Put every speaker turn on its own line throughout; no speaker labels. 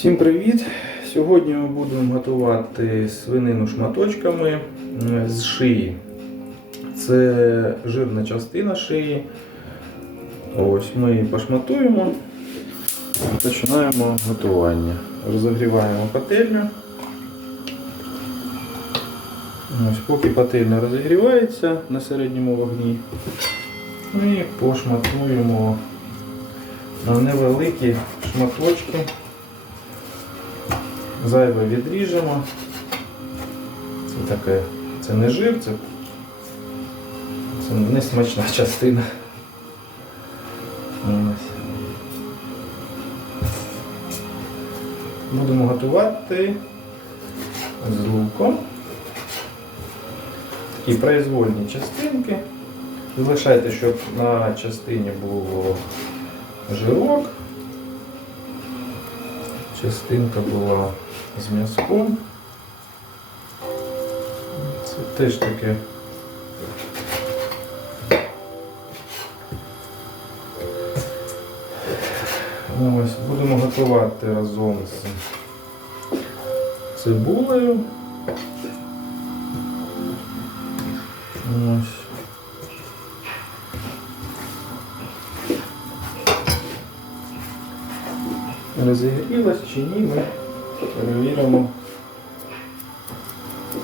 Всім привіт! Сьогодні ми будемо готувати свинину шматочками з шиї. Це жирна частина шиї. Ось ми її пошматуємо. Починаємо готування. Розігріваємо пательню. Ось, поки пательня розігрівається на середньому вогні, ми пошматуємо на невеликі шматочки. Зайве відріжемо. Це таке, це не жир, це, це не смачна частина. Будемо готувати з луком. Такі произвольні частинки. Залишайте, щоб на частині було жирок. Частинка була з м'язком. Це теж таке. Ось, будемо готувати разом з цибулею. Ось. Розігрілась чи ні, ми перевіримо,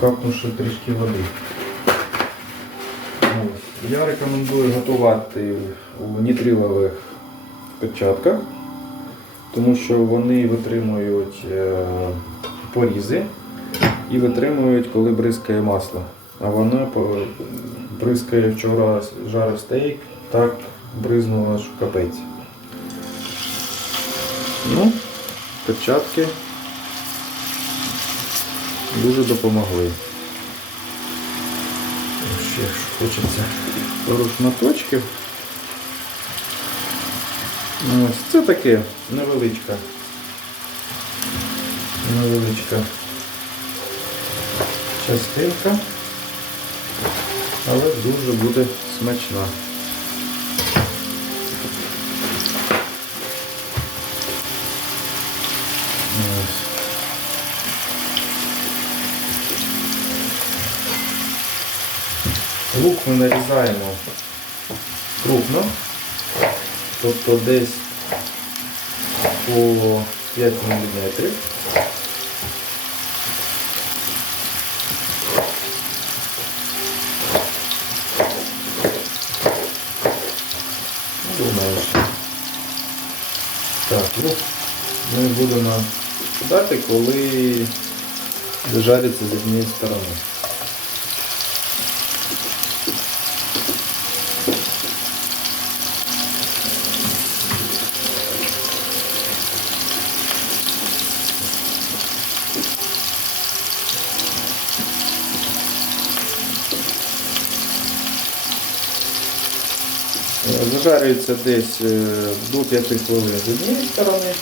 капнувши трішки води. Ось. Я рекомендую готувати у нітрилових перчатках, тому що вони витримують е, порізи і витримують, коли бризкає масло. А воно бризкає вчора жарив стейк, так бризнуло що капець. Ну, перчатки дуже допомогли. Ще ж хочеться пару шматочків. Ось це таке невеличка. Невеличка частинка, але дуже буде смачна. Лук ми нарізаємо крупно, тобто десь по 5 мм. Думаю. Так, лук ми будемо дати, коли жариться з однієї сторони. Зажарюється десь е, до 5 хвилин з однієї сторони.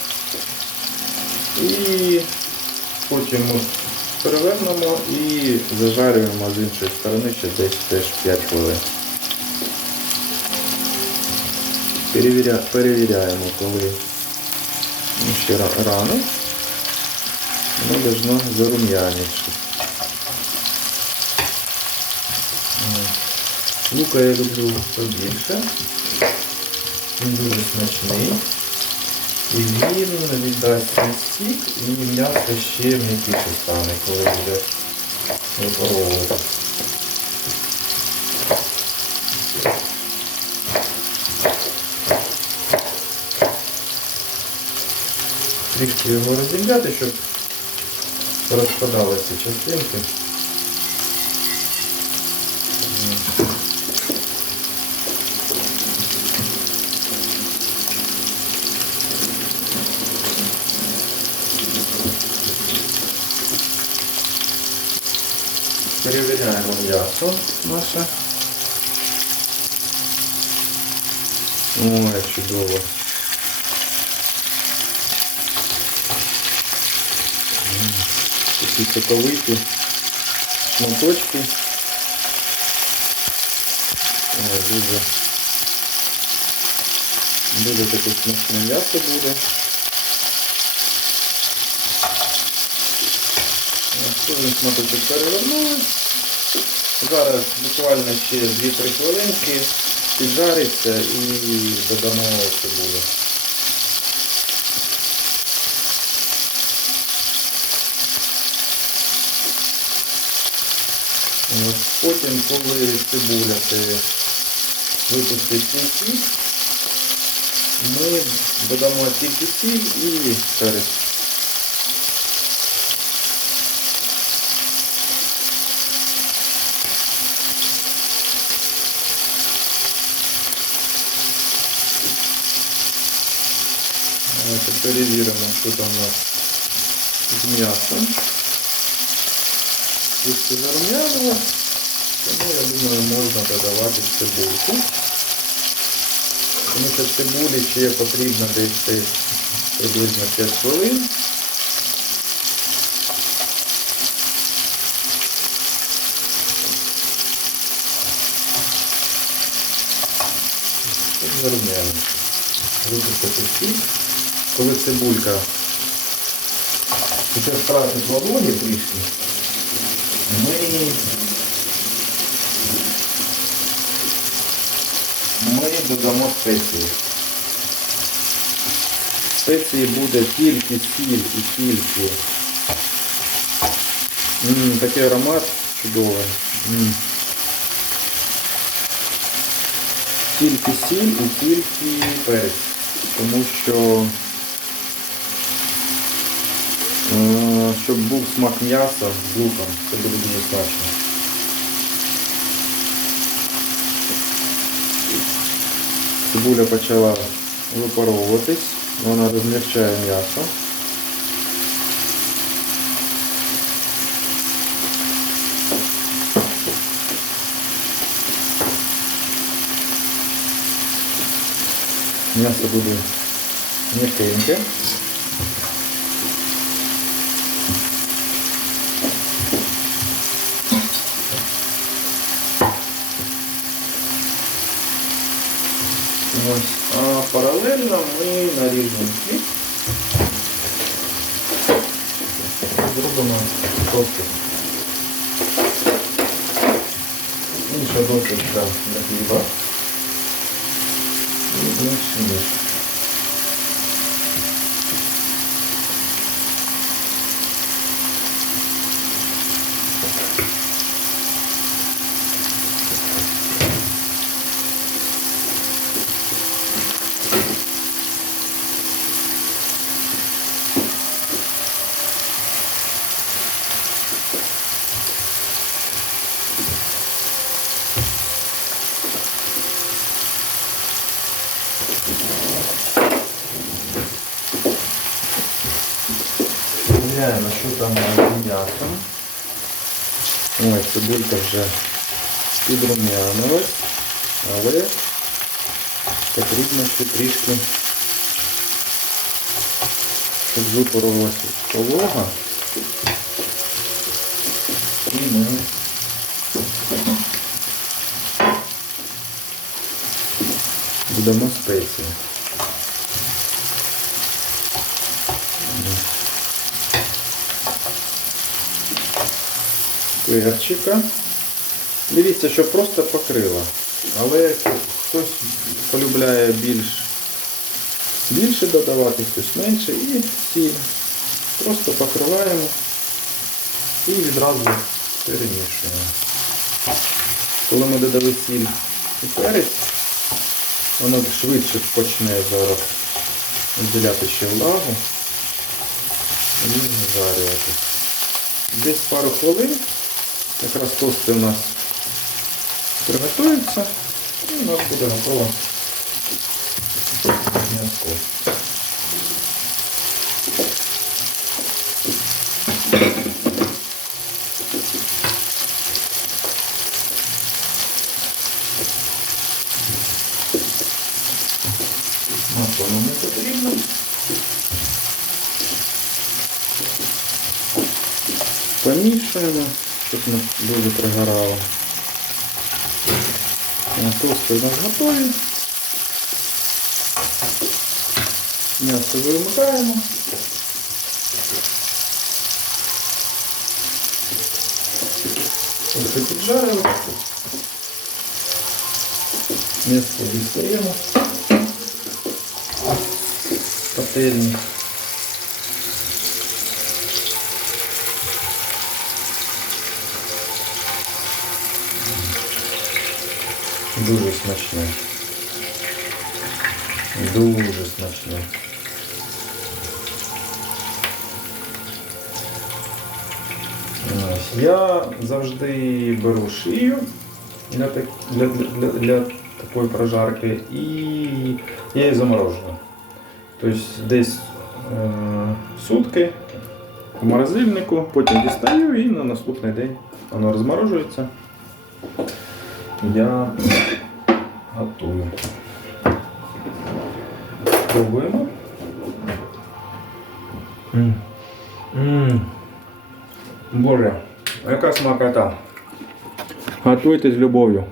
І потім перевернемо і зажарюємо з іншої сторони ще десь теж 5 хвилин. Перевіря... Перевіряємо, коли ще ра- рано. Воно должно зарум'яніше. Лука я люблю побільше. Він дуже смачний. І він віддасть свій сік і м'ясо ще м'якіше стане, коли буде випаровувати. Трішки його розім'яти, щоб розпадалися частинки. Перевіряємо м'ясо наше. О, як чудово. Такі соковиті шматочки. О, дуже, дуже таке смачне м'ясо буде. Кожен шматочок перевернули. Зараз буквально ще 2-3 хвилинки піджариться і додамо цибулю. От Потім, коли цибуля випустить кінці, ми додамо тільки сіль і перець. Перевіримо, що там у нас з м'ясом. Трішки зарум'янило, тому я думаю, можна додавати цибульку. Тому що цибулі ще потрібно десь приблизно 5 хвилин. Зарум'яниться. Випустити сік. Коли цибулька вже втратить вологі трішки, ми, ми додамо спеції. Спеції буде тільки сіль і тільки. М, такий аромат чудовий. М. Тільки сіль і тільки перець. Тому що щоб був смак м'яса з луком, це буде дуже смачно. Цибуля почала випаровуватись, вона розмягчає м'ясо. М'ясо буде м'якеньке. Ось. А паралельно ми наріжемо хліб. Зробимо просто інша досочка для хліба. І інший ніж. Там з м'ясом. Цибулька вже підрум'янилась, але потрібно ще трішки, щоб випарувалася полога. І ми додамо спеції. Перчика. Дивіться, що просто покрила. Але хтось полюбляє більш більше додавати, хтось менше і сіль. Просто покриваємо і відразу перемішуємо. Коли ми додали сіль і перець, воно швидше почне зараз виділяти ще влагу і зварюватися. Десь пару хвилин якраз тости у нас приготуються і у нас буде готово м'ясо. Масло нам не потрібно. Помішуємо, Щоб не дуже пригорало. Тости нас готові. М'ясо вимикаємо. піджарили. М'ясо дістаємо. Пательні. Дуже смачне. Дуже смачне. Я завжди беру шию для, так- для, для, для такої прожарки і я її заморожую. Тобто десь е, сутки в морозильнику, потім дістаю і на наступний день воно розморожується. Я готую. Пробуємо. М. М. Боже, яка смакота. Готуйте з любов'ю.